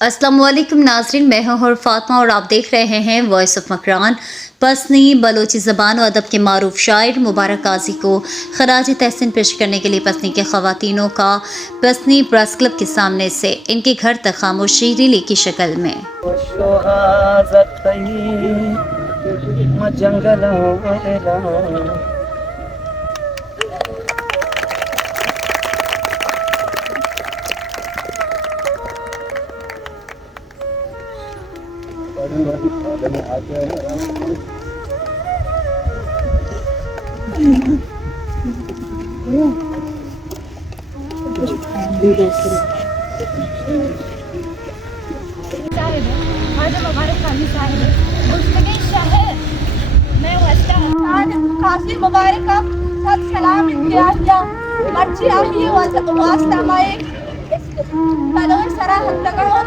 अस्सलामुअलैकुम नाज़रीन, मैं हूं हर फातिमा और आप देख रहे हैं वॉइस ऑफ मकरान। पसनी बलोची ज़बान और अदब के मारूफ शायर मुबारक काजी को खराज तहसीन पेश करने के लिए पसनी के ख़वातीनों का पसनी प्रेस क्लब के सामने से इनके घर तक खामोशी रिली की शक्ल में काफी मुबारक का सत सलाम इंतजाजिया मर्जी आही वास्ता माए बलोच सरा हत्तका और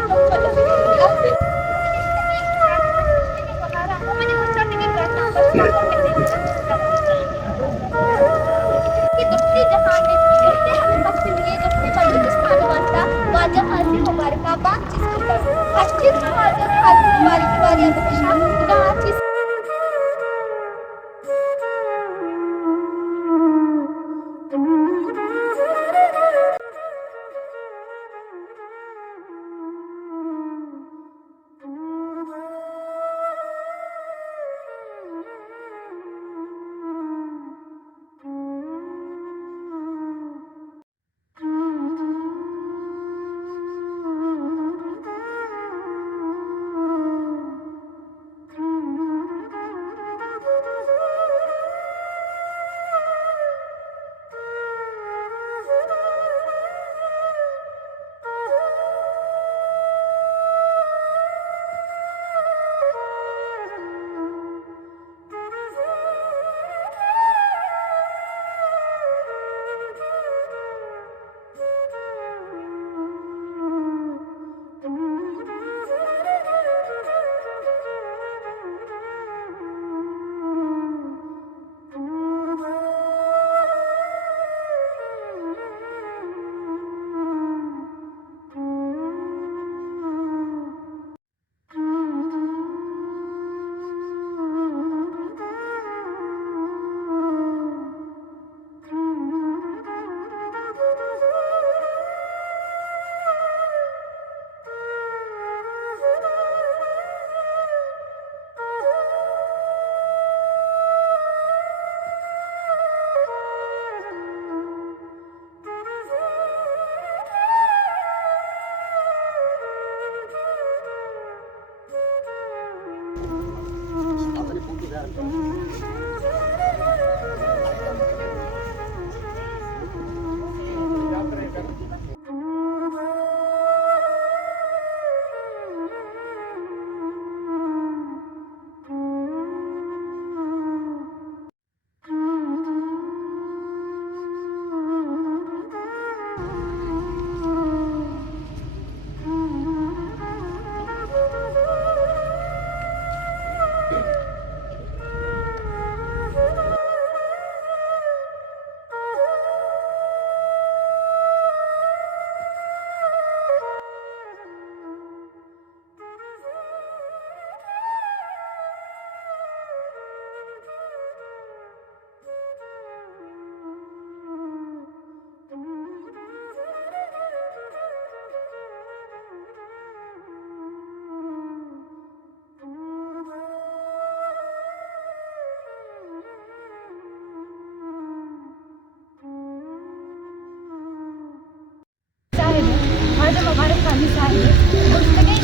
मुबारक काजी साहिब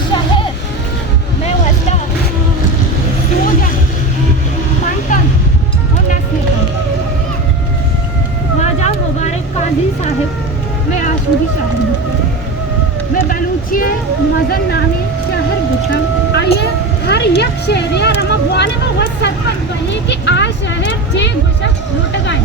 शहर में वस्ता सूजा पंटन और नस्ल ख्वाजा मुबारक काजी साहिब में आशूरी शाहिद में बलूची मजन नामी शहर गुतम आइए हर एक शहरिया रमा बुआने में वह सरपंच बनी कि आज शहर जे गुशक लूट गए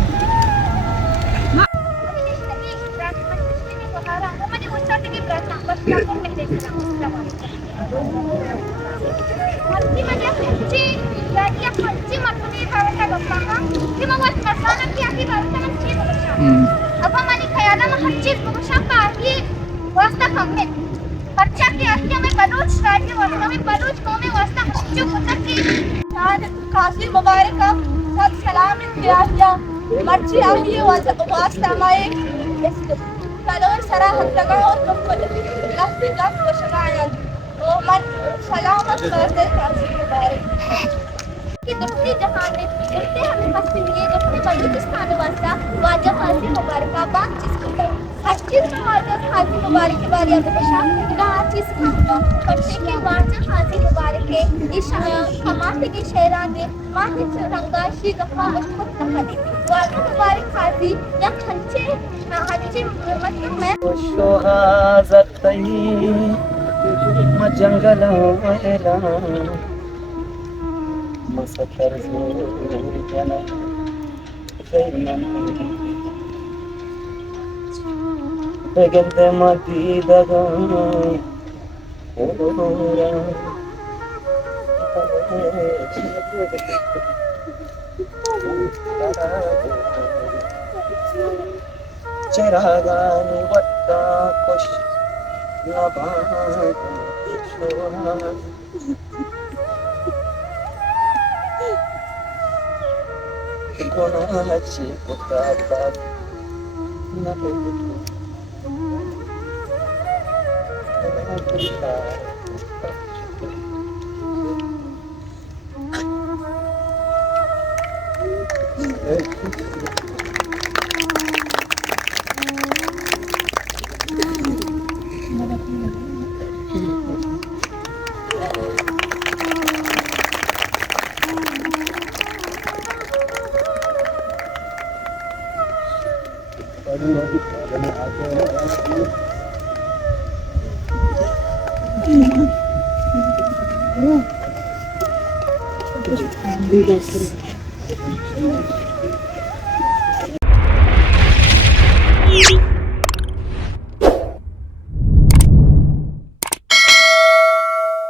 apa mani khayala ma har cheez ko sham ka ki wasta kamme parcha ke asli में बलूच शहर के वास्ता में बलूच कौम में वास्ता जो पुत्र की शान काजी मुबारक का सब सलाम इतिहासिया मर्जी आहिए वास्ता माए कलोर सराहत लगा और कम्बल लफ्ज़ लफ्ज़ वशगायन ओ मन सलामत करते काजी मुबारक कि दूसरी जहां में उनसे हमें मस्ती लिए अपने बलूचिस्तान वास्ता वाजा काजी मुबारक बात जिसको हर चीज में वाजा काजी मुबारक के बारे में शाम का चीज का पट्टे के वाजा काजी मुबारक के इशारा हमारे के शहरान में माथे चरंगा शी गफा मशहूर तखदी वाजा मुबारक काजी या खंचे मतलब मैं जंगल مسطر زوجنا دايما بقدم مديدة चरागानी वट्टा कुश नबाद कोणाची पुतात Yes.